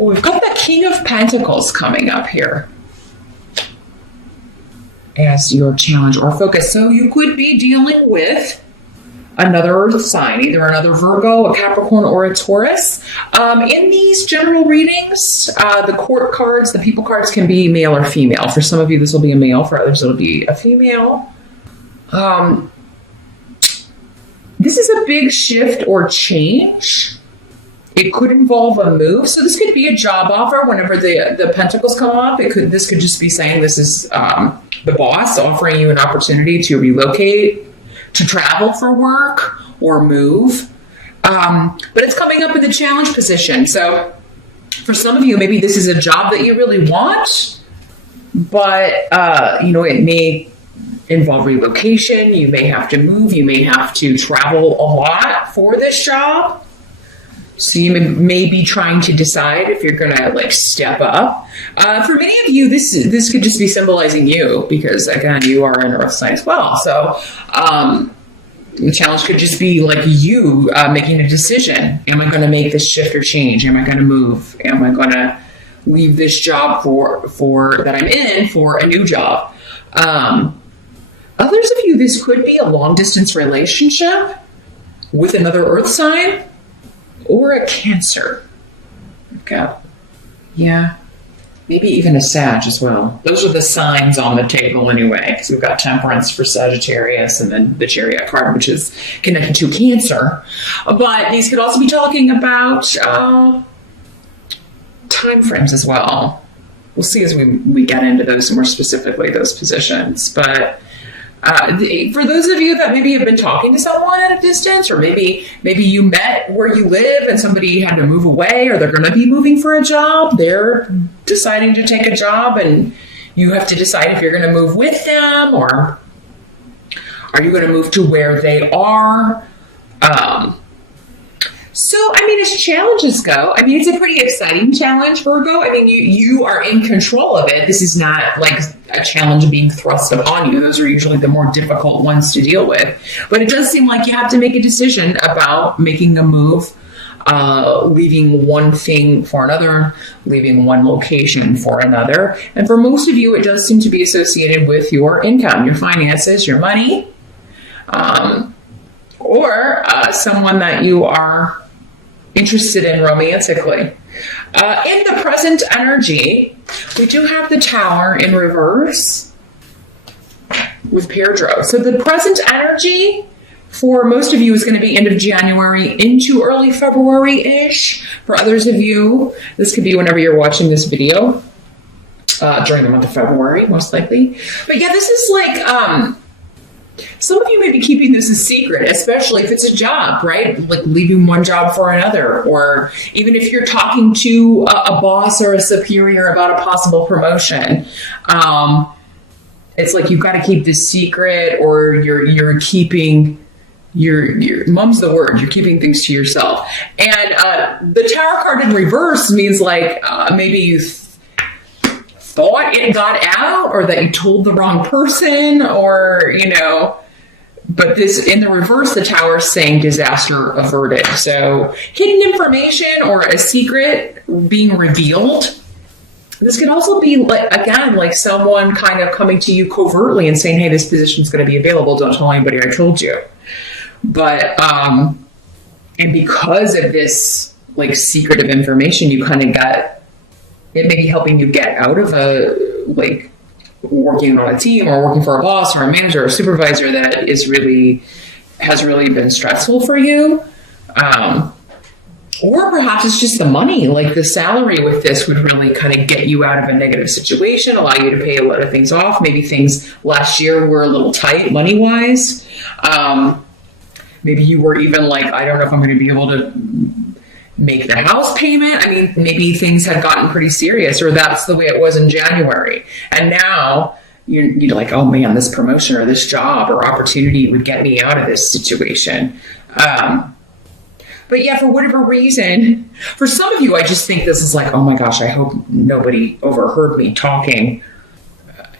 Oh, we've got the King of Pentacles coming up here as your challenge or focus. So you could be dealing with another earth sign, either another Virgo, a Capricorn, or a Taurus. In these general readings, the court cards, the people cards can be male or female. For some of you, this will be a male. For others, it'll be a female. This is a big shift or change. It could involve a move. So this could be a job offer whenever the pentacles come up. This could just be saying this is the boss offering you an opportunity to relocate, to travel for work or move. But it's coming up in the challenge position. So for some of you, maybe this is a job that you really want, but it may involve relocation. You may have to move. You may have to travel a lot for this job. So you may be trying to decide if you're going to step up. For many of you, this could just be symbolizing you because, again, you are an earth sign as well. So the challenge could just be you making a decision. Am I going to make this shift or change? Am I going to move? Am I going to leave this job for that I'm in for a new job? Others of you, this could be a long distance relationship with another earth sign. Or a Cancer. Okay. Yeah. Maybe even a Sag as well. Those are the signs on the table anyway. Because we've got Temperance for Sagittarius and then the Chariot card, which is connected to Cancer. But these could also be talking about time frames as well. We'll see as we get into those more specifically, those positions. But for those of you that maybe have been talking to someone at a distance, or maybe you met where you live and somebody had to move away, or they're going to be moving for a job, they're deciding to take a job and you have to decide if you're going to move with them or are you going to move to where they are. So, as challenges go, it's a pretty exciting challenge, Virgo. You are in control of it. This is not like a challenge being thrust upon you. Those are usually the more difficult ones to deal with. But it does seem like you have to make a decision about making a move, leaving one thing for another, leaving one location for another. And for most of you, it does seem to be associated with your income, your finances, your money, or someone that you are interested in romantically. In the present energy, we do have the Tower in reverse with Pedro. So the present energy for most of you is going to be end of January into early February-ish. For others of you, this could be whenever you're watching this video, during the month of February, most likely. But yeah, this is some of you may be keeping this a secret, especially if it's a job, right? Like leaving one job for another, or even if you're talking to a boss or a superior about a possible promotion. It's like you've got to keep this secret, or you're keeping your mum's the word. You're keeping things to yourself. And the Tower card in reverse means maybe you thought it got out, or that you told the wrong person, or but this in the reverse, the Tower is saying disaster averted. So hidden information or a secret being revealed. This could also be like someone kind of coming to you covertly and saying, hey, this position is going to be available, don't tell anybody I told you. But and because of this secretive information, you kind of got it may be helping you get out of working on a team or working for a boss or a manager or a supervisor that has really been stressful for you. Or perhaps it's just the money, the salary with this would really kind of get you out of a negative situation, allow you to pay a lot of things off. Maybe things last year were a little tight money-wise. Maybe you were even I don't know if I'm going to be able to make the house payment. Maybe things had gotten pretty serious, or that's the way it was in January. And now you're like, oh man, this promotion or this job or opportunity would get me out of this situation. But yeah, for whatever reason, for some of you, I just think this is oh my gosh, I hope nobody overheard me talking.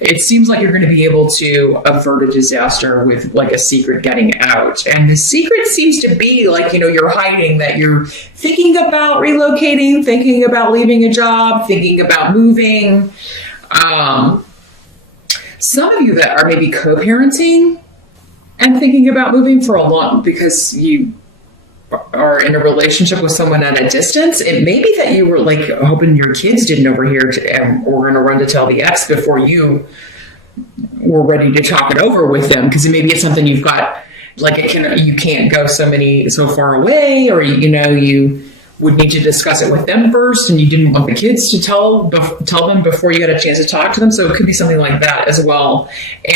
it seems like you're going to be able to avert a disaster with like a secret getting out. And the secret seems to be like, you're hiding that you're thinking about relocating, thinking about leaving a job, thinking about moving. Some of you that are maybe co-parenting and thinking about moving for a long, because you are in a relationship with someone at a distance, it may be that you were like hoping your kids didn't overhear and were going to run to tell the ex before you were ready to talk it over with them, because maybe it's something you've got, like you can't go so far away, or you would need to discuss it with them first, and you didn't want the kids to tell them before you had a chance to talk to them. So it could be something like that as well.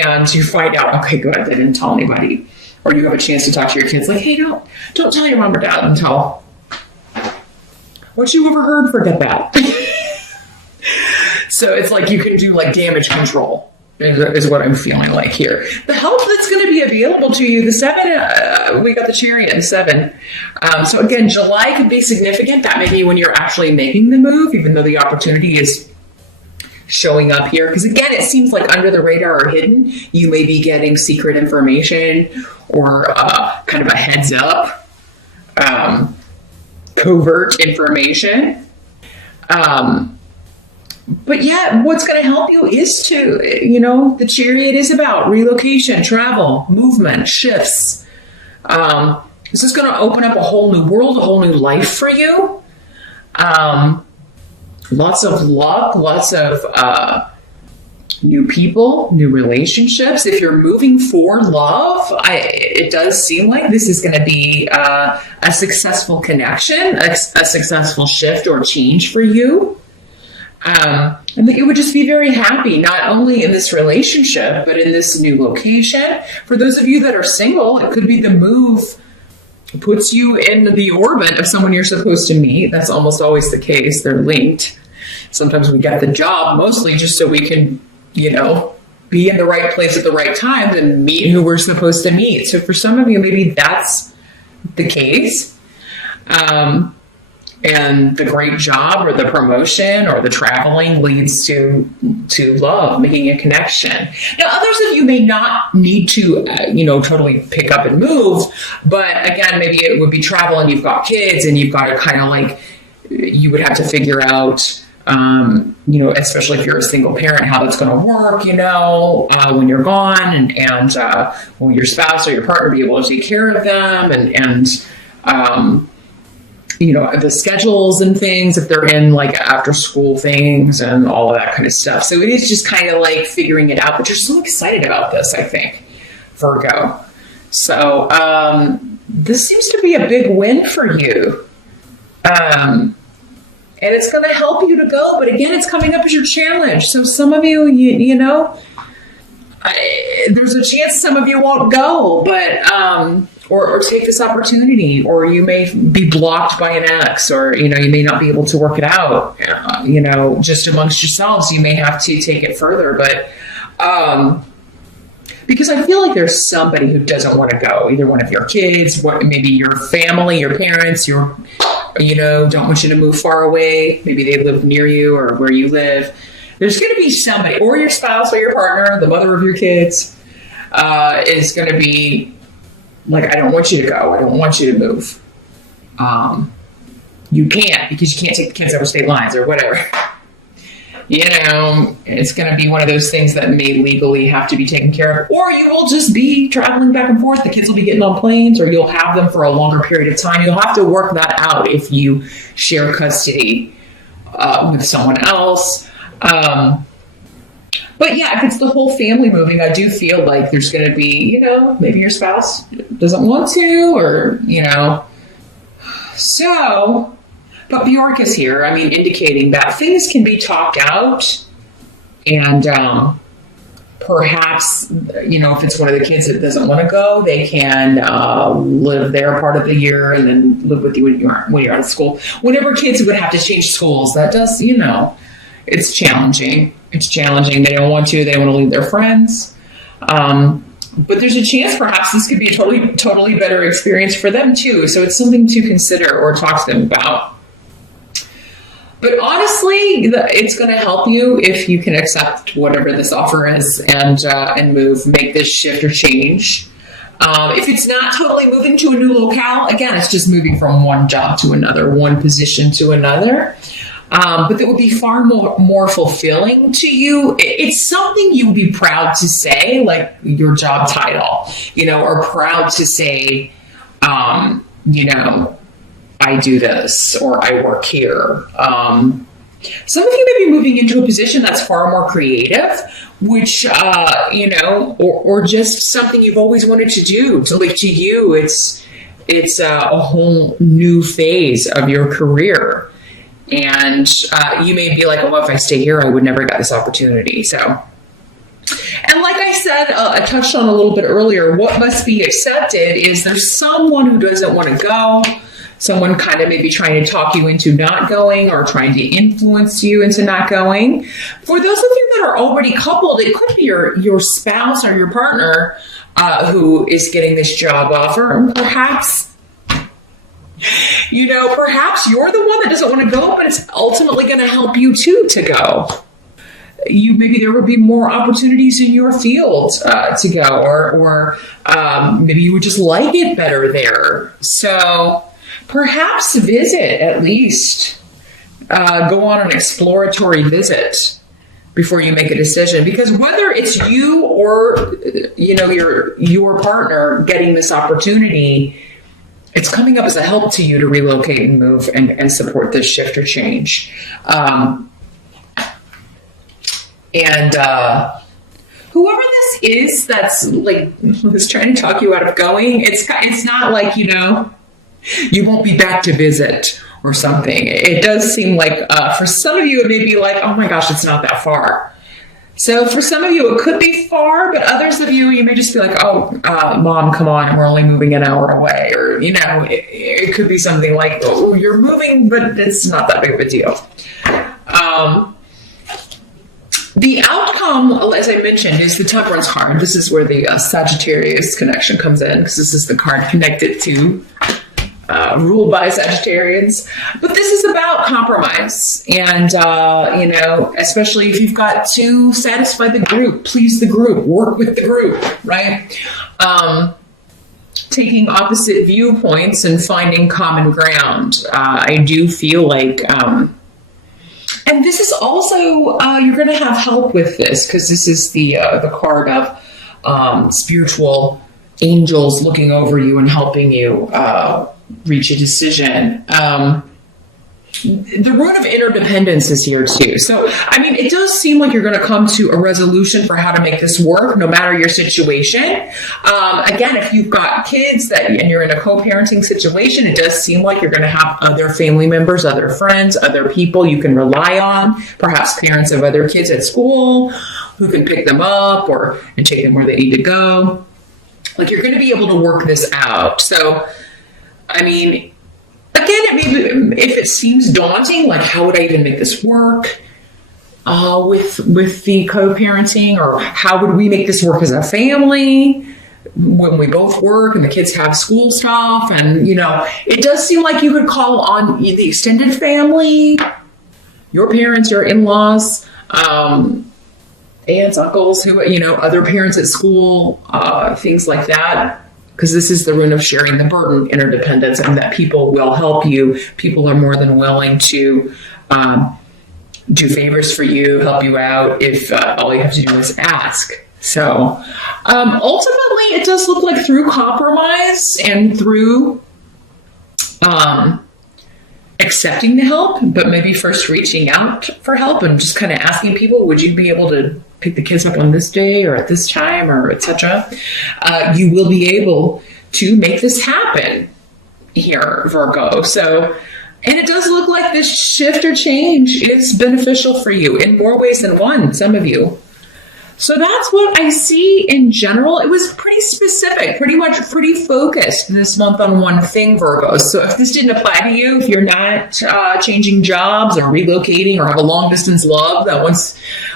And you find out, okay, good, they didn't tell anybody. Or you have a chance to talk to your kids like, hey, don't tell your mom or dad until what you overheard, forget that. So it's like you can do like damage control is what I'm feeling like here. The help that's going to be available to you, the 7, we got the Chariot, the 7. So again, July could be significant. That may be when you're actually making the move, even though the opportunity is showing up here. Because again, it seems like under the radar or hidden, you may be getting secret information or kind of a heads up, covert information. But yeah, what's going to help you is to, the Chariot is about relocation, travel, movement, shifts. This is going to open up a whole new world, a whole new life for you. Lots of luck, lots of new people, new relationships. If you're moving for love, it does seem like this is going to be a successful connection, a successful shift or change for you. And that you would just be very happy, not only in this relationship, but in this new location. For those of you that are single, it could be the move puts you in the orbit of someone you're supposed to meet. That's almost always the case. They're linked. Sometimes we get the job mostly just so we can, be in the right place at the right time and meet who we're supposed to meet. So for some of you, maybe that's the case. And the great job or the promotion or the traveling leads to love, making a connection. Now, others of you may not need to, totally pick up and move. But again, maybe it would be travel and you've got kids and you've got to kind of like, you would have to figure out, especially if you're a single parent, how that's going to work, when you're gone and will your spouse or your partner be able to take care of them and the schedules and things, if they're in like after school things and all of that kind of stuff. So it is just kind of like figuring it out, but you're so excited about this, I think, Virgo. So this seems to be a big win for you. And it's going to help you to go. But again, it's coming up as your challenge. So some of you, there's a chance some of you won't go, but or take this opportunity, or you may be blocked by an ex, or you may not be able to work it out. Just amongst yourselves, you may have to take it further. But because I feel like there's somebody who doesn't want to go, either one of your kids, maybe your family, your parents, don't want you to move far away. Maybe they live near you or where you live. There's going to be somebody, or your spouse or your partner, the mother of your kids, is going to be like, I don't want you to go. I don't want you to move. You can't, because you can't take the kids over state lines or whatever. It's going to be one of those things that may legally have to be taken care of, or you will just be traveling back and forth. The kids will be getting on planes, or you'll have them for a longer period of time. You'll have to work that out if you share custody with someone else. But yeah, if it's the whole family moving, I do feel like there's going to be, maybe your spouse doesn't want to, or, so, but Bjork is here, indicating that things can be talked out, and perhaps, if it's one of the kids that doesn't want to go, they can live their part of the year and then live with you when you're out of school. Whenever kids would have to change schools, that does, it's challenging. It's challenging. They don't want to. They want to leave their friends. But there's a chance perhaps this could be a totally better experience for them too. So it's something to consider or talk to them about. But honestly, it's going to help you if you can accept whatever this offer is and make this shift or change. If it's not totally moving to a new locale, again, it's just moving from one job to another, one position to another. But that would be far more fulfilling to you. It's something you would be proud to say, like your job title, or proud to say, I do this, or I work here. Some of you may be moving into a position that's far more creative, which, or just something you've always wanted to do. To you, it's a whole new phase of your career. And you may be like, oh, if I stay here, I would never get this opportunity. So, and like I said, I touched on a little bit earlier, what must be accepted is there's someone who doesn't want to go, someone kind of maybe trying to talk you into not going or trying to influence you into not going. For those of you that are already coupled, it could be your spouse or your partner who is getting this job offer. And perhaps you're the one that doesn't want to go, but it's ultimately going to help you too to go. Maybe there would be more opportunities in your field to go, or maybe you would just like it better there. So perhaps visit, at least go on an exploratory visit before you make a decision, because whether it's you or your partner getting this opportunity, it's coming up as a help to you to relocate and move and support this shift or change. And whoever this is that's who's trying to talk you out of going, it's not like, you won't be back to visit or something. It does seem like for some of you, it may be like, oh my gosh, it's not that far. So for some of you, it could be far, but others of you, you may just be like, oh, Mom, come on, we're only moving an hour away. Or, it could be something like, oh, you're moving, but it's not that big of a deal. The outcome, as I mentioned, is the Temperance card. This is where the Sagittarius connection comes in, because this is the card connected to ruled by Sagittarians. But this is about compromise. And, especially if you've got to satisfy the group, please the group, work with the group, right? Taking opposite viewpoints and finding common ground. I do feel like, and this is also, you're going to have help with this, because this is the card of spiritual angels looking over you and helping you reach a decision. The rune of interdependence is here too. So, it does seem like you're going to come to a resolution for how to make this work, no matter your situation. Again, if you've got kids and you're in a co-parenting situation, it does seem like you're going to have other family members, other friends, other people you can rely on, perhaps parents of other kids at school who can pick them up and take them where they need to go. Like, you're going to be able to work this out. So, again, if it seems daunting, like how would I even make this work with the co-parenting, or how would we make this work as a family when we both work and the kids have school stuff? And, it does seem like you could call on the extended family, your parents, your in-laws, aunts, uncles, who, other parents at school, things like that. Because this is the rune of sharing the burden, interdependence, and that people will help you. People are more than willing to do favors for you, help you out, if all you have to do is ask. So ultimately, it does look like through compromise and through accepting the help, but maybe first reaching out for help and just kind of asking people, would you be able to pick the kids up on this day or at this time, or etc. You will be able to make this happen here, Virgo. So, and it does look like this shift or change is beneficial for you in more ways than one, some of you. So that's what I see in general. It was pretty specific, pretty focused this month on one thing, Virgo. So if this didn't apply to you, if you're not changing jobs or relocating or have a long distance love that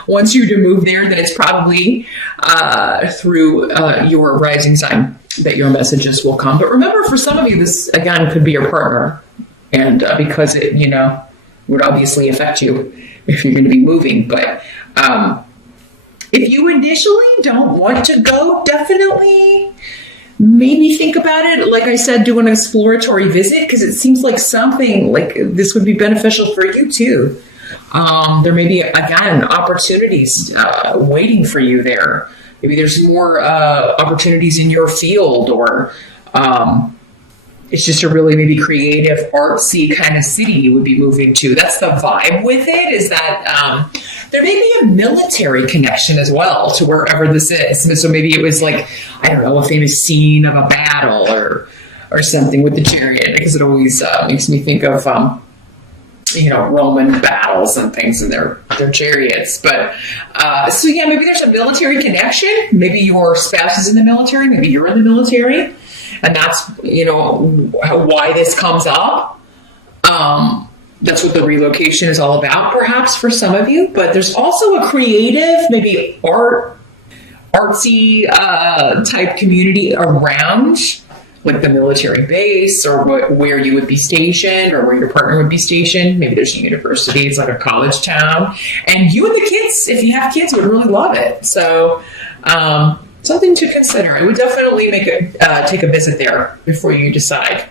wants you to move there, then it's probably through your rising sign that your messages will come. But remember, for some of you, this again could be your partner, and because it, would obviously affect you if you're going to be moving. But if you initially don't want to go, definitely maybe think about it. Like I said, do an exploratory visit, because it seems like something like this would be beneficial for you too. There may be, again, opportunities waiting for you there. Maybe there's more opportunities in your field, or it's just a really maybe creative, artsy kind of city you would be moving to. That's the vibe with it, is that there may be a military connection as well to wherever this is. So maybe it was like, I don't know, a famous scene of a battle or something with the chariot, because it always makes me think of Roman battles and things in their chariots. But so yeah, maybe there's a military connection. Maybe your spouse is in the military. Maybe you're in the military, and that's why this comes up. That's what the relocation is all about, perhaps for some of you. But there's also a creative, maybe artsy type community around, like the military base, or where you would be stationed, or where your partner would be stationed. Maybe there's a university, it's like a college town, and you and the kids, if you have kids, would really love it. So something to consider. I would definitely take a visit there before you decide.